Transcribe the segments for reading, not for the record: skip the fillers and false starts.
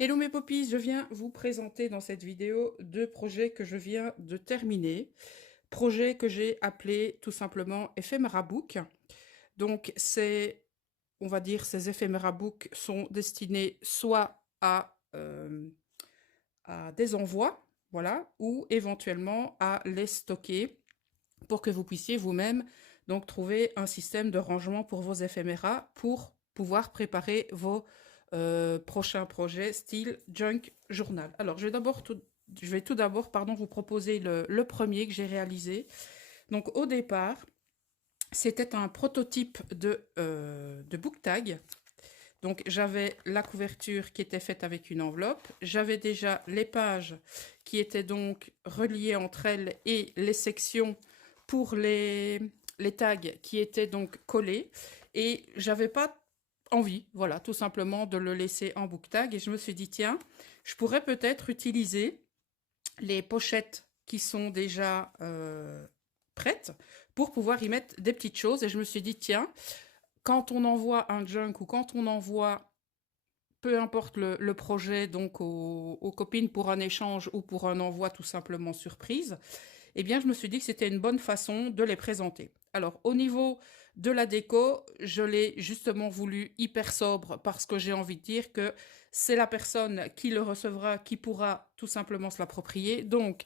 Hello mes poppies, je viens vous présenter dans cette vidéo deux projets que je viens de terminer. Projet que j'ai appelé tout simplement Ephemera Book. Donc on va dire, ces Ephemera Book sont destinés soit à des envois, voilà, ou éventuellement à les stocker pour que vous puissiez vous-même donc trouver un système de rangement pour vos éphéméras pour pouvoir préparer vos prochains projets style junk journal. Alors, je vais tout d'abord vous proposer le premier que j'ai réalisé. Donc, au départ, c'était un prototype de book tag. Donc, j'avais la couverture qui était faite avec une enveloppe. J'avais déjà les pages qui étaient donc reliées entre elles et les sections pour les tags qui étaient donc collés. Et j'avais pas envie, voilà, tout simplement de le laisser en book tag. Et je me suis dit, tiens, je pourrais peut-être utiliser les pochettes qui sont déjà prêtes pour pouvoir y mettre des petites choses. Et je me suis dit, tiens, quand on envoie un junk ou quand on envoie peu importe le projet donc aux copines pour un échange ou pour un envoi tout simplement surprise, eh bien je me suis dit que c'était une bonne façon de les présenter. Alors au niveau de la déco, je l'ai justement voulu hyper sobre parce que j'ai envie de dire que c'est la personne qui le recevra qui pourra tout simplement se l'approprier. Donc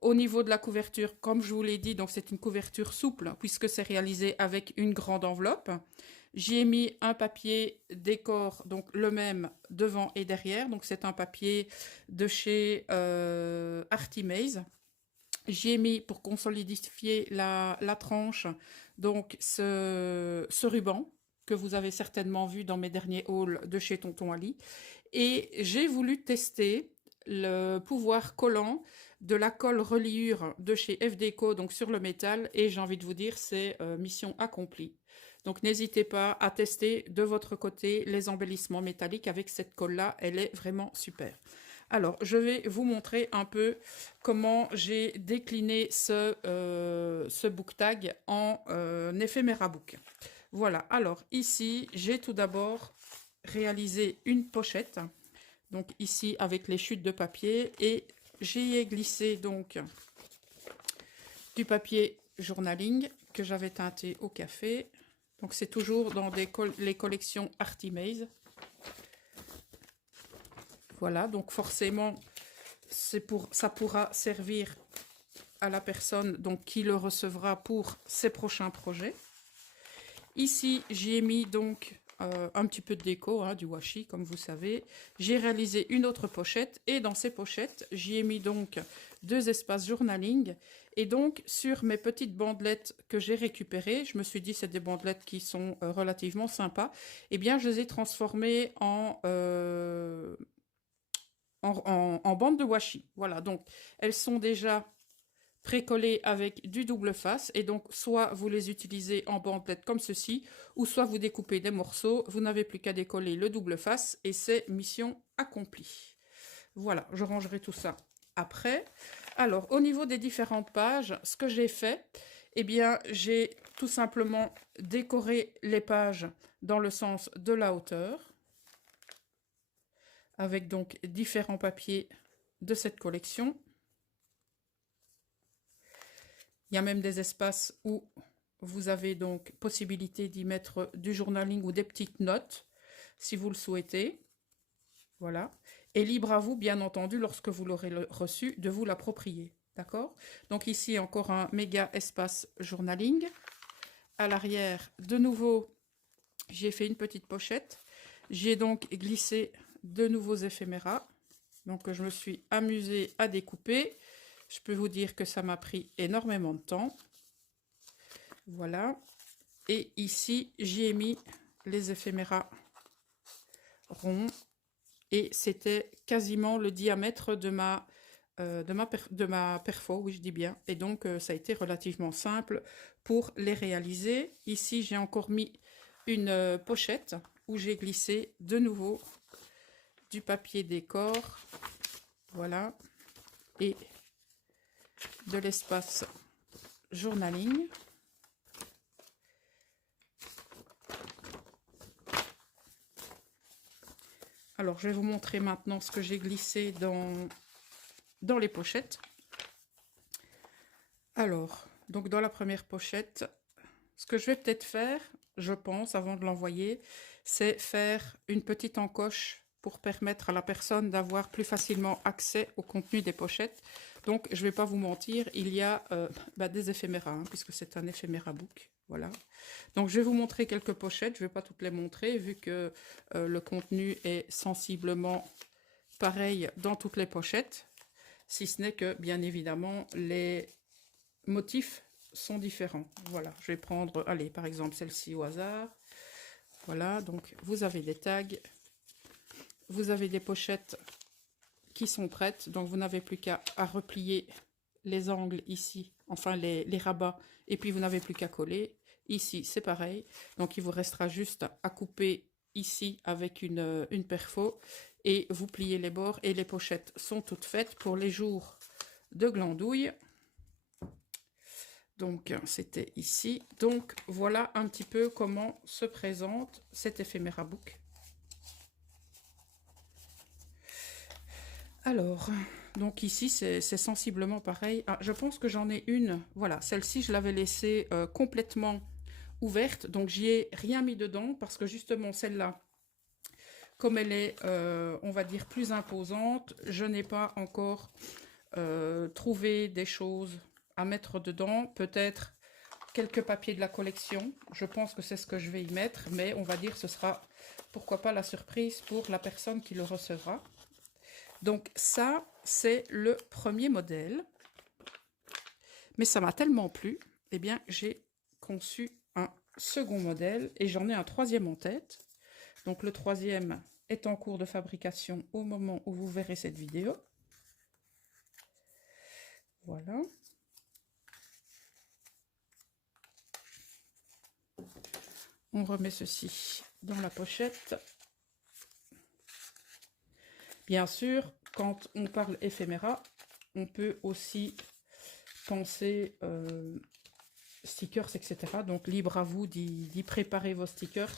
au niveau de la couverture, comme je vous l'ai dit, donc c'est une couverture souple puisque c'est réalisé avec une grande enveloppe. J'y ai mis un papier décor, donc le même devant et derrière. Donc c'est un papier de chez Artimaze. J'y ai mis pour consolidifier la tranche, donc ce ruban que vous avez certainement vu dans mes derniers hauls de chez Tonton Ali. Et j'ai voulu tester le pouvoir collant de la colle reliure de chez FDeco, donc sur le métal, et j'ai envie de vous dire, c'est mission accomplie. Donc n'hésitez pas à tester de votre côté les embellissements métalliques avec cette colle-là, elle est vraiment super. Alors, je vais vous montrer un peu comment j'ai décliné ce book tag en Ephemera Book. Voilà, alors ici, j'ai tout d'abord réalisé une pochette. Donc ici, avec les chutes de papier. Et j'y ai glissé donc du papier journaling que j'avais teinté au café. Donc c'est toujours dans les collections Artimaze. Voilà, donc forcément, ça pourra servir à la personne donc, qui le recevra pour ses prochains projets. Ici, j'y ai mis donc un petit peu de déco, hein, du washi, comme vous savez. J'ai réalisé une autre pochette et dans ces pochettes, j'y ai mis donc deux espaces journaling. Et donc, sur mes petites bandelettes que j'ai récupérées, je me suis dit c'est des bandelettes qui sont relativement sympas, eh bien, je les ai transformées en bande de washi. Voilà, donc elles sont déjà précollées avec du double face et donc soit vous les utilisez en bandelettes comme ceci ou soit vous découpez des morceaux, vous n'avez plus qu'à décoller le double face et c'est mission accomplie. Voilà, je rangerai tout ça après. Alors au niveau des différentes pages, ce que j'ai fait, eh bien j'ai tout simplement décoré les pages dans le sens de la hauteur avec donc différents papiers de cette collection. Il y a même des espaces où vous avez donc possibilité d'y mettre du journaling ou des petites notes, si vous le souhaitez. Voilà. Et libre à vous, bien entendu, lorsque vous l'aurez reçu, de vous l'approprier. D'accord? Donc ici, encore un méga espace journaling. À l'arrière, de nouveau, j'ai fait une petite pochette. J'ai donc glissé de nouveaux éphéméras. Donc je me suis amusée à découper. Je peux vous dire que ça m'a pris énormément de temps. Voilà. Et ici, j'y ai mis les éphéméras ronds. Et c'était quasiment le diamètre de ma perfo, oui je dis bien. Et donc ça a été relativement simple pour les réaliser. Ici, j'ai encore mis une pochette où j'ai glissé de nouveau du papier décor. Voilà. Et de l'espace journaling. Alors, je vais vous montrer maintenant ce que j'ai glissé dans les pochettes. Alors, donc dans la première pochette, ce que je vais peut-être faire, je pense, avant de l'envoyer, c'est faire une petite encoche pour permettre à la personne d'avoir plus facilement accès au contenu des pochettes. Donc, je ne vais pas vous mentir, il y a des éphéméras, hein, puisque c'est un éphéméra book. Voilà. Donc, je vais vous montrer quelques pochettes. Je ne vais pas toutes les montrer, vu que le contenu est sensiblement pareil dans toutes les pochettes, si ce n'est que, bien évidemment, les motifs sont différents. Voilà, je vais prendre, allez, par exemple, celle-ci au hasard. Voilà, donc vous avez des tags, vous avez des pochettes qui sont prêtes, donc vous n'avez plus qu'à replier les angles ici, enfin les rabats, et puis vous n'avez plus qu'à coller. Ici, c'est pareil, donc il vous restera juste à couper ici avec une perfo, et vous pliez les bords, et les pochettes sont toutes faites pour les jours de glandouille. Donc, c'était ici. Donc, voilà un petit peu comment se présente cet éphéméra book. Alors, donc ici, c'est sensiblement pareil. Ah, je pense que j'en ai une. Voilà, celle-ci, je l'avais laissée complètement ouverte. Donc, j'y ai rien mis dedans parce que justement, celle-là, comme elle est, on va dire, plus imposante, je n'ai pas encore trouvé des choses à mettre dedans. Peut-être quelques papiers de la collection, je pense que c'est ce que je vais y mettre, mais on va dire que ce sera, pourquoi pas, la surprise pour la personne qui le recevra. Donc ça, c'est le premier modèle, mais ça m'a tellement plu, eh bien j'ai conçu un second modèle et j'en ai un troisième en tête. Donc le troisième est en cours de fabrication au moment où vous verrez cette vidéo. Voilà. On remet ceci dans la pochette. Bien sûr, quand on parle éphéméra, on peut aussi penser stickers, etc. Donc, libre à vous d'y préparer vos stickers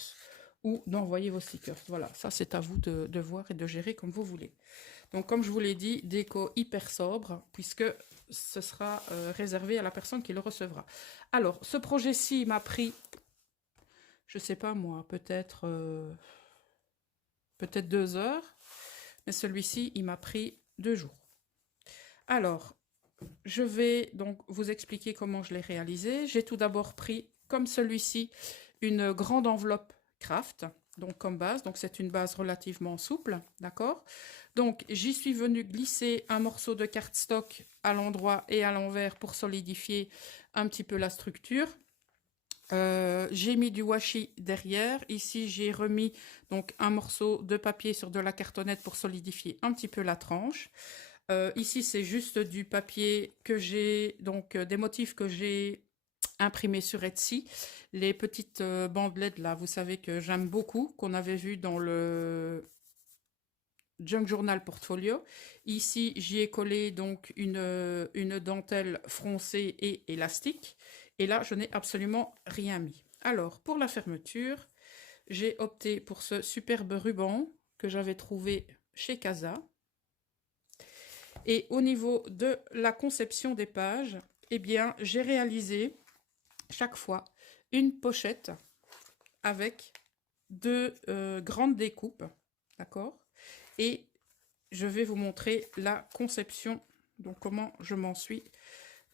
ou d'envoyer vos stickers. Voilà, ça c'est à vous de voir et de gérer comme vous voulez. Donc, comme je vous l'ai dit, déco hyper sobre, puisque ce sera réservé à la personne qui le recevra. Alors, ce projet-ci m'a pris, je sais pas moi, peut-être 2 heures. Mais celui-ci, il m'a pris 2 jours. Alors, je vais donc vous expliquer comment je l'ai réalisé. J'ai tout d'abord pris, comme celui-ci, une grande enveloppe craft, donc comme base. Donc, c'est une base relativement souple, d'accord? Donc, j'y suis venue glisser un morceau de cardstock à l'endroit et à l'envers pour solidifier un petit peu la structure. J'ai mis du washi derrière. Ici, j'ai remis donc un morceau de papier sur de la cartonnette pour solidifier un petit peu la tranche. Ici, c'est juste du papier que j'ai, donc des motifs que j'ai imprimés sur Etsy. Les petites bandelettes là, vous savez que j'aime beaucoup, qu'on avait vu dans le Junk Journal Portfolio. Ici, j'y ai collé donc une dentelle froncée et élastique. Et là, je n'ai absolument rien mis. Alors, pour la fermeture, j'ai opté pour ce superbe ruban que j'avais trouvé chez Casa. Et au niveau de la conception des pages, eh bien, j'ai réalisé chaque fois une pochette avec 2 grandes découpes, d'accord? Et je vais vous montrer la conception, donc comment je m'en suis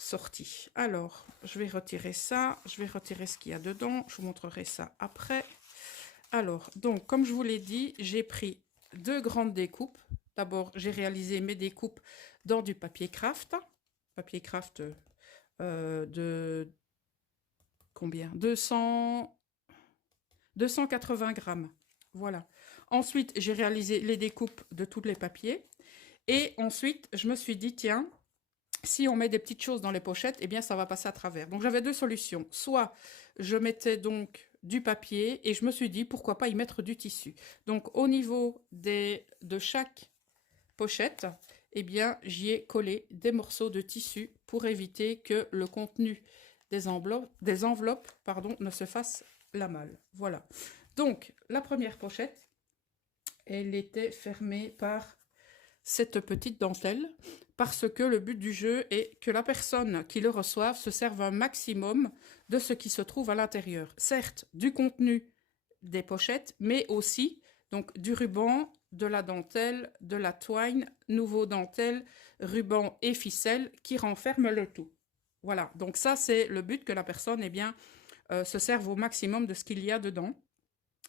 sortie. Alors, je vais retirer ça, je vais retirer ce qu'il y a dedans, je vous montrerai ça après. Alors, donc, comme je vous l'ai dit, j'ai pris 2 grandes découpes. D'abord, j'ai réalisé mes découpes dans du papier craft. Papier craft de combien? 280 grammes. Voilà. Ensuite, j'ai réalisé les découpes de tous les papiers. Et ensuite, je me suis dit, tiens, si on met des petites choses dans les pochettes, eh bien, ça va passer à travers. Donc, j'avais 2 solutions. Soit je mettais donc du papier et je me suis dit, pourquoi pas y mettre du tissu. Donc, au niveau de chaque pochette, eh bien, j'y ai collé des morceaux de tissu pour éviter que le contenu des enveloppes ne se fasse la malle. Voilà. Donc, la première pochette, elle était fermée par cette petite dentelle, parce que le but du jeu est que la personne qui le reçoive se serve un maximum de ce qui se trouve à l'intérieur. Certes, du contenu des pochettes, mais aussi donc du ruban, de la dentelle, de la twine, nouveau dentelle, ruban et ficelle qui renferment le tout. Voilà, donc ça c'est le but, que la personne se serve au maximum de ce qu'il y a dedans.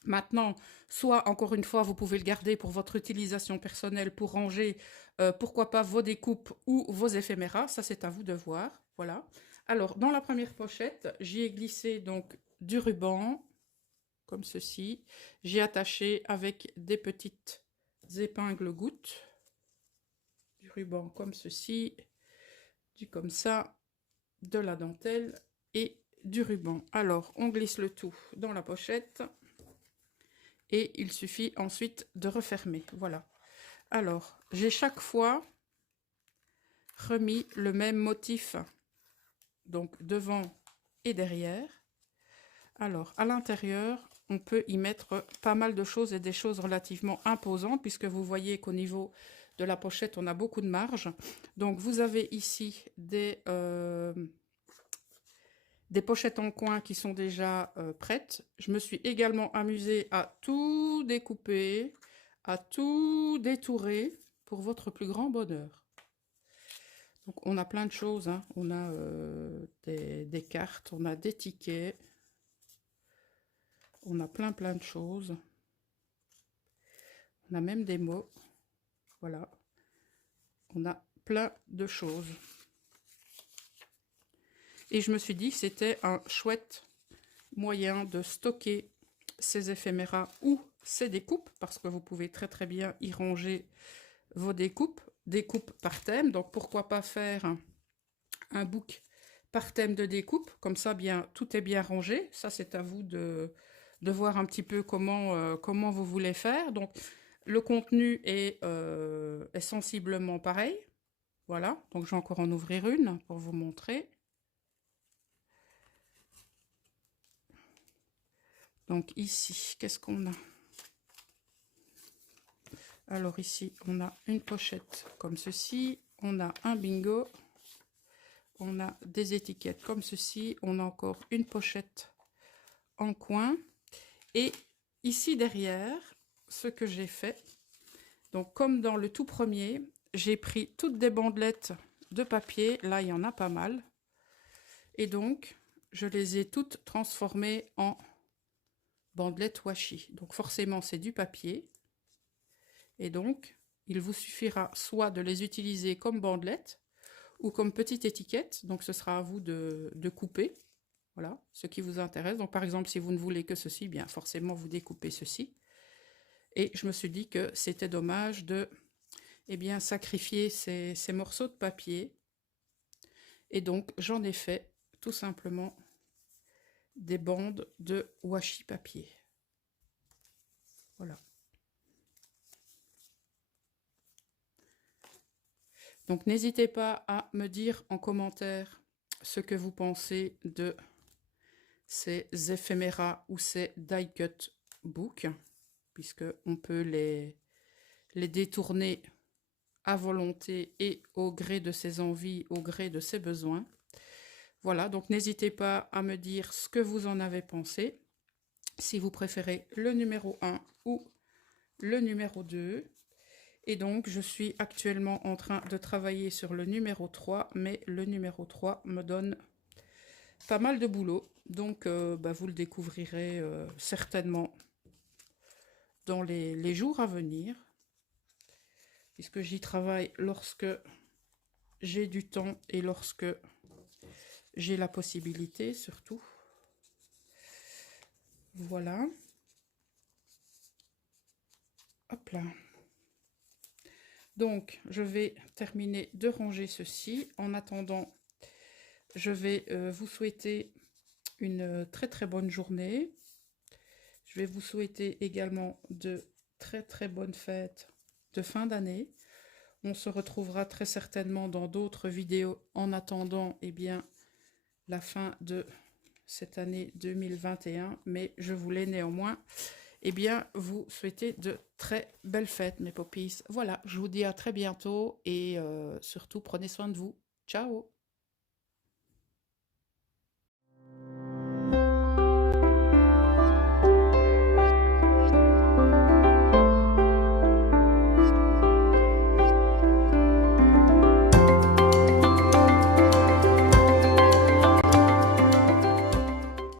Maintenant, soit encore une fois, vous pouvez le garder pour votre utilisation personnelle, pour ranger, pourquoi pas vos découpes ou vos éphéméras, ça c'est à vous de voir. Voilà. Alors, dans la première pochette, j'y ai glissé donc du ruban, comme ceci. J'ai attaché avec des petites épingles gouttes, du ruban comme ceci, du comme ça, de la dentelle et du ruban. Alors, on glisse le tout dans la pochette. Et il suffit ensuite de refermer. Voilà. Alors, j'ai chaque fois remis le même motif, donc devant et derrière. Alors, à l'intérieur, on peut y mettre pas mal de choses et des choses relativement imposantes, puisque vous voyez qu'au niveau de la pochette, on a beaucoup de marge. Donc, vous avez ici des pochettes en coin qui sont déjà prêtes. Je me suis également amusée à tout découper, à tout détourer pour votre plus grand bonheur. Donc on a plein de choses, hein. On a des cartes, on a des tickets, on a plein de choses. On a même des mots, voilà. On a plein de choses. Et je me suis dit que c'était un chouette moyen de stocker ces éphéméras ou ces découpes, parce que vous pouvez très bien y ranger vos découpes par thème. Donc pourquoi pas faire un book par thème de découpe, comme ça tout est bien rangé. Ça c'est à vous de voir un petit peu comment vous voulez faire. Donc le contenu est sensiblement pareil. Voilà, donc je vais encore en ouvrir une pour vous montrer. Donc ici, qu'est-ce qu'on a? Alors ici, on a une pochette comme ceci, on a un bingo, on a des étiquettes comme ceci, on a encore une pochette en coin. Et ici derrière, ce que j'ai fait, donc comme dans le tout premier, j'ai pris toutes des bandelettes de papier, là il y en a pas mal, et donc je les ai toutes transformées en bandelettes washi. Donc forcément c'est du papier, et donc il vous suffira soit de les utiliser comme bandelettes ou comme petite étiquette, donc ce sera à vous de couper, voilà, ce qui vous intéresse. Donc par exemple, si vous ne voulez que ceci, bien forcément vous découpez ceci. Et je me suis dit que c'était dommage de sacrifier ces morceaux de papier. Et donc j'en ai fait tout simplement des bandes de washi papier. Voilà. Donc n'hésitez pas à me dire en commentaire ce que vous pensez de ces éphéméras ou ces die cut books, puisque on peut les détourner à volonté et au gré de ses envies, au gré de ses besoins. Voilà, donc n'hésitez pas à me dire ce que vous en avez pensé, si vous préférez le numéro 1 ou le numéro 2. Et donc, je suis actuellement en train de travailler sur le numéro 3, mais le numéro 3 me donne pas mal de boulot. Donc, vous le découvrirez certainement dans les jours à venir, puisque j'y travaille lorsque j'ai du temps et lorsque j'ai la possibilité, surtout. Voilà. Hop là. Donc, je vais terminer de ranger ceci. En attendant, je vais vous souhaiter une très bonne journée. Je vais vous souhaiter également de très bonnes fêtes de fin d'année. On se retrouvera très certainement dans d'autres vidéos en attendant la fin de cette année 2021. Mais je voulais néanmoins eh bien, vous souhaitez de très belles fêtes, mes poppies. Voilà, je vous dis à très bientôt et surtout, prenez soin de vous. Ciao!